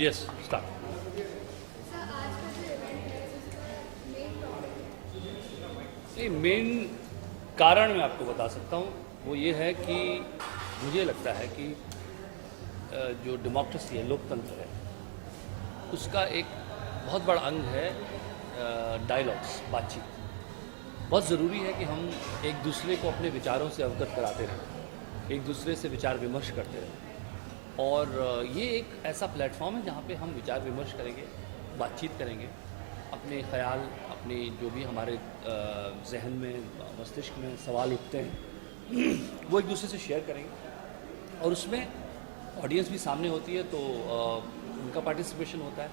Yes start. नहीं, मेन कारण मैं आपको बता सकता हूँ, वो ये है कि मुझे लगता है कि जो डेमोक्रेसी है, लोकतंत्र है, उसका एक बहुत बड़ा अंग है डायलॉग्स, बातचीत। बहुत ज़रूरी है कि हम एक दूसरे को अपने विचारों से अवगत कराते रहें, एक दूसरे से विचार विमर्श करते रहें। और ये एक ऐसा प्लेटफॉर्म है जहाँ पे हम विचार विमर्श करेंगे, बातचीत करेंगे, अपने ख्याल, अपने जो भी हमारे जहन में, मस्तिष्क में सवाल उठते हैं वो एक दूसरे से शेयर करेंगे। और उसमें ऑडियंस भी सामने होती है, तो उनका पार्टिसिपेशन होता है।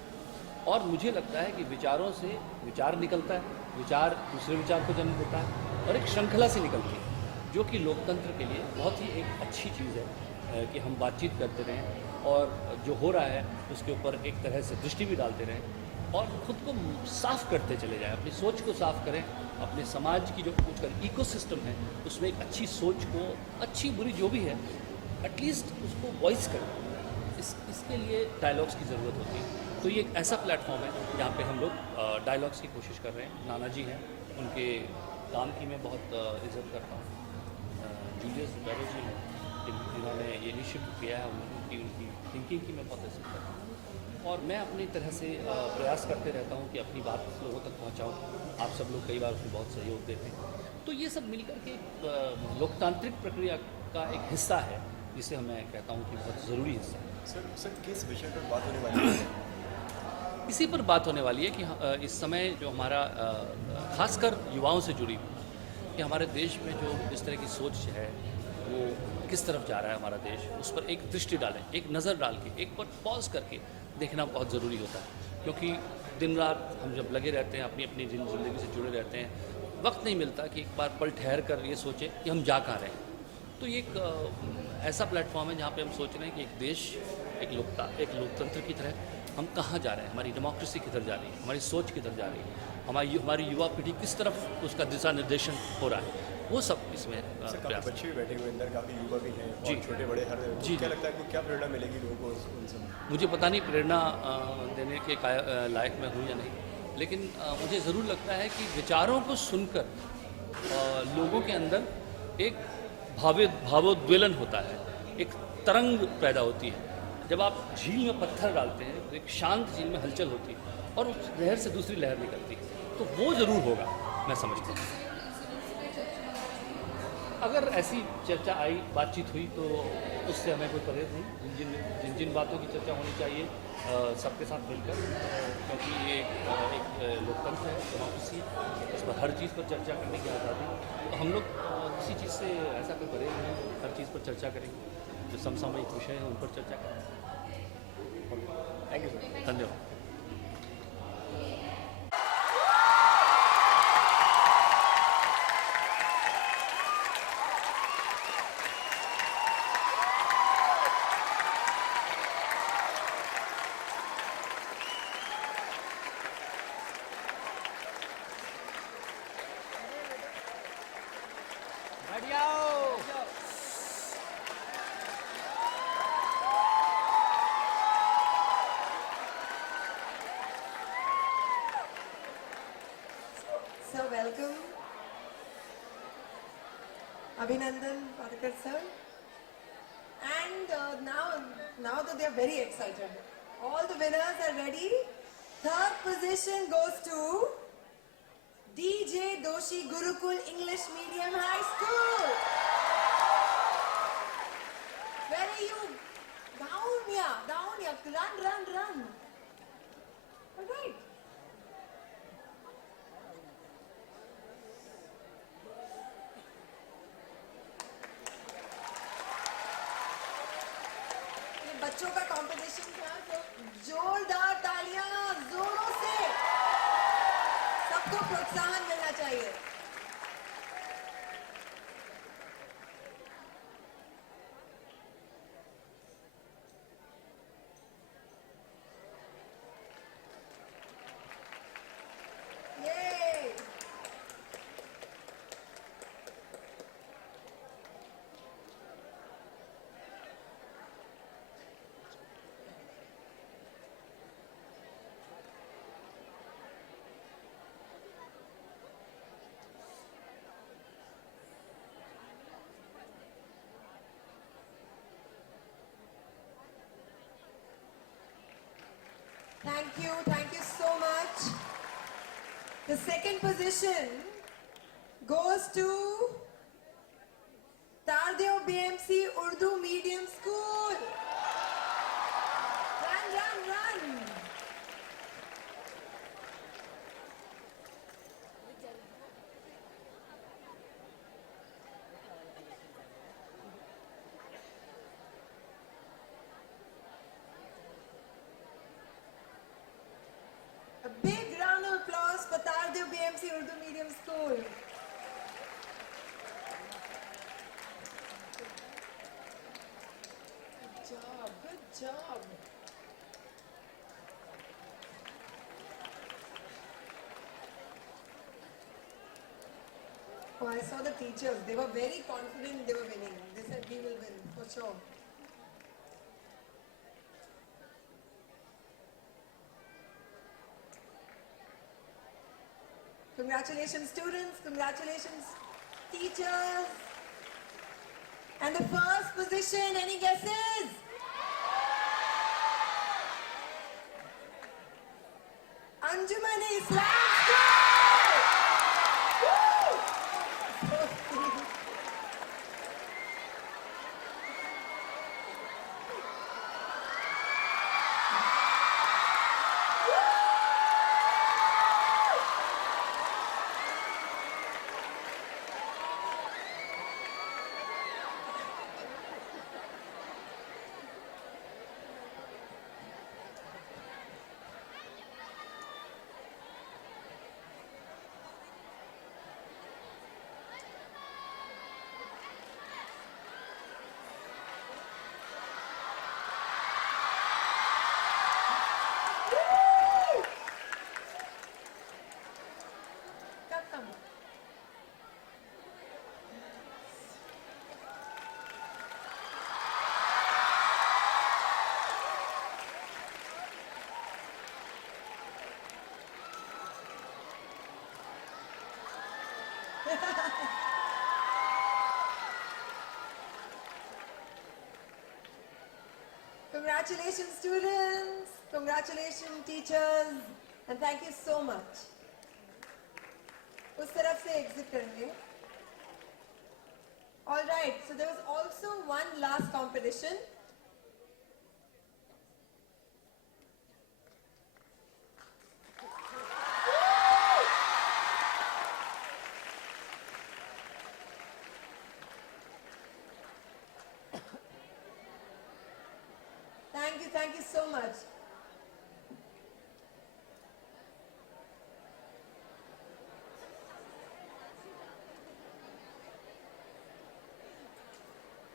और मुझे लगता है कि विचारों से विचार निकलता है, विचार दूसरे विचार को जन्म देता है, और एक श्रृंखला से निकलती है, जो कि लोकतंत्र के लिए बहुत ही एक अच्छी चीज़ है कि हम बातचीत करते रहें और जो हो रहा है उसके ऊपर एक तरह से दृष्टि भी डालते रहें और ख़ुद को साफ़ करते चले जाएं, अपनी सोच को साफ़ करें, अपने समाज की जो कुछ इकोसिस्टम है उसमें एक अच्छी सोच को, अच्छी बुरी जो भी है, एटलीस्ट उसको वॉइस करें। इसके लिए डायलॉग्स की ज़रूरत होती है। तो ये एक ऐसा प्लेटफॉर्म है जहाँ पे हम लोग डायलॉग्स की कोशिश कर रहे हैं। नाना जी हैं, उनके काम की मैं बहुत इज़्ज़त करता हूँ। जूलियस बैरो जी हैं, जिन्होंने ये इनिशिएटिव किया है, उनकी थिंकिंग की मैं बहुत इज़्ज़त करता हूँ। और मैं अपनी तरह से प्रयास करते रहता हूँ कि अपनी बात लोगों तक पहुँचाऊँ। आप सब लोग कई बार उसमें बहुत सहयोग देते हैं। तो ये सब मिलकर के एक लोकतांत्रिक प्रक्रिया का एक हिस्सा है, जिसे मैं कहता हूँ कि बहुत ज़रूरी हिस्सा है। सर किस विषय पर बात होने वाली है? इसी पर बात होने वाली है कि इस समय जो हमारा खासकर युवाओं से जुड़ी हुई, कि हमारे देश में जो इस तरह की सोच है वो किस तरफ जा रहा है हमारा देश, उस पर एक दृष्टि डालें, एक नज़र डाल के, एक बार पॉज करके देखना बहुत ज़रूरी होता है। क्योंकि दिन रात हम जब लगे रहते हैं, अपनी अपनी ज़िंदगी से जुड़े रहते हैं, वक्त नहीं मिलता कि एक बार पल ठहर कर ये सोचें कि हम जा कहाँ रहे हैं। तो ये एक ऐसा प्लेटफॉर्म है जहाँ पे हम सोच रहे हैं कि एक देश, एक लोकतंत्र की तरह हम कहाँ जा रहे हैं, हमारी डेमोक्रेसी किधर जा रही है, हमारी सोच किधर जा रही है, हमारी युवा पीढ़ी किस तरफ उसका दिशा निर्देशन हो रहा है, वो सब इसमें काफ़ी बच्चे भी बैठे हुए अंदर, काफ़ी युवा भी हैं जी, और छोटे बड़े हर जी, क्या लगता है कि क्या प्रेरणा मिलेगी लोगों को उनसे? मुझे पता नहीं प्रेरणा देने के लायक मैं हूँ या नहीं, लेकिन मुझे ज़रूर लगता है कि विचारों को सुनकर लोगों के अंदर एक भावोद्वेलन होता है, एक तरंग पैदा होती है। जब आप झील में पत्थर डालते हैं तो एक शांत झील में हलचल होती है और उस लहर से दूसरी लहर निकलती है, तो वो ज़रूर होगा, मैं समझता हूँ। अगर ऐसी चर्चा आई, बातचीत हुई, तो उससे हमें कोई परहेज नहीं। जिन जिन बातों की चर्चा होनी चाहिए सबके साथ मिलकर, क्योंकि ये एक लोकतंत्र है, डेमोक्रेसी, इस पर हर चीज़ पर चर्चा करने की आज़ादी। तो हम लोग किसी चीज़ से ऐसा कोई परहेज नहीं, हर चीज़ पर चर्चा करेंगे, जो समसामयिक विषय हैं उन पर चर्चा करेंगे। Thank you sir. धन्यवाद। So welcome, Abhinandan Parakar sir. And now that they are very excited, all the winners are ready. Third position goes to DJ Doshi Gurukul English Medium High School. Where are you? Down here. Run. All right. बच्चों का कंपटीशन था, तो जोरदार तालियां, जोरों से सबको प्रोत्साहन मिलना चाहिए। ये Thank you so much. The second position goes to Tardeo BMC Urdu Medium School. Run, run, run. A big round of applause for Tardeo BMC Urdu Medium School. Good job, good job. Oh, I saw the teachers. They were very confident they were winning. They said we will win for sure. Congratulations students, congratulations teachers. And the first position, any guesses? Anjuman Islam School! Woo! Come. Congratulations students, congratulations teachers, and thank you so much. उस तरफ से exit करेंगे. All right, so there was also one last competition. Thank you so much.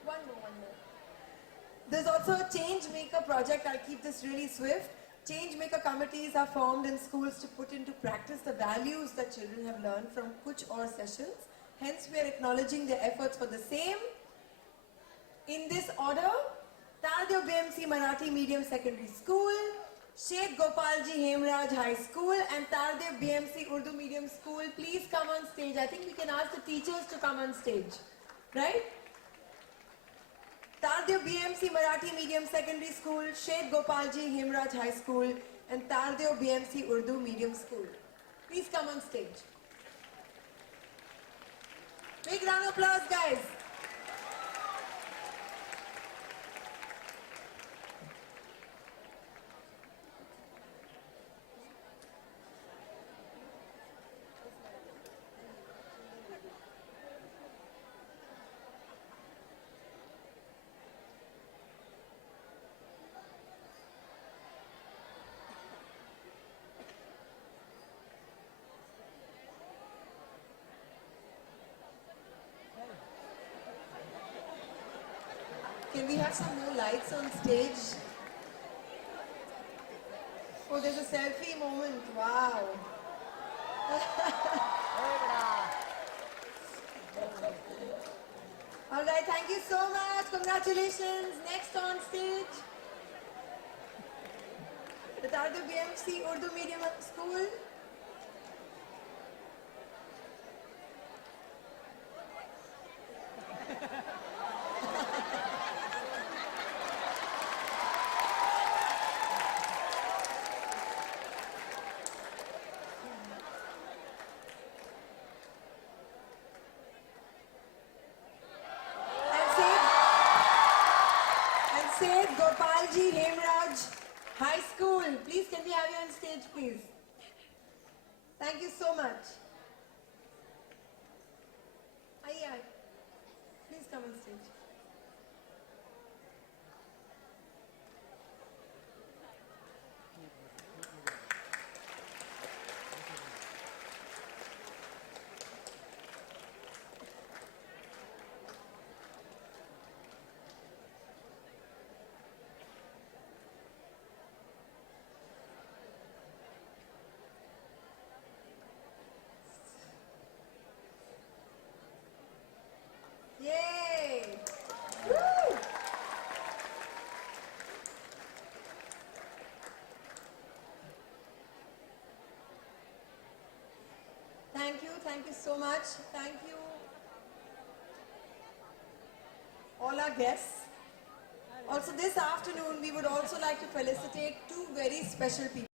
One more. There's also a change maker project. I'll keep this really swift. Change maker committees are formed in schools to put into practice the values that children have learned from Kuch Aur sessions. Hence, we are acknowledging their efforts for the same. In this order, Tardeo BMC Marathi Medium Secondary School, Sheikh Gopalji Hemraj High School, and Tardeo BMC Urdu Medium School. Please come on stage. I think we can ask the teachers to come on stage. Right? Tardeo BMC Marathi Medium Secondary School, Sheikh Gopalji Hemraj High School, and Tardeo BMC Urdu Medium School. Please come on stage. Big round of applause, guys. Can we have some more lights on stage? Oh, there's a selfie moment. Wow. All right, thank you so much. Congratulations. Next on stage, the Tardeo BMC Urdu Medium School. Seth Gopalji Hemraj High School. Please, can we have you on stage, please? Thank you so much. Aye. Please come on stage. Yay! Woo! Thank you so much. Thank you, all our guests. Also, this afternoon, we would also like to felicitate two very special people.